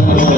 Thank you.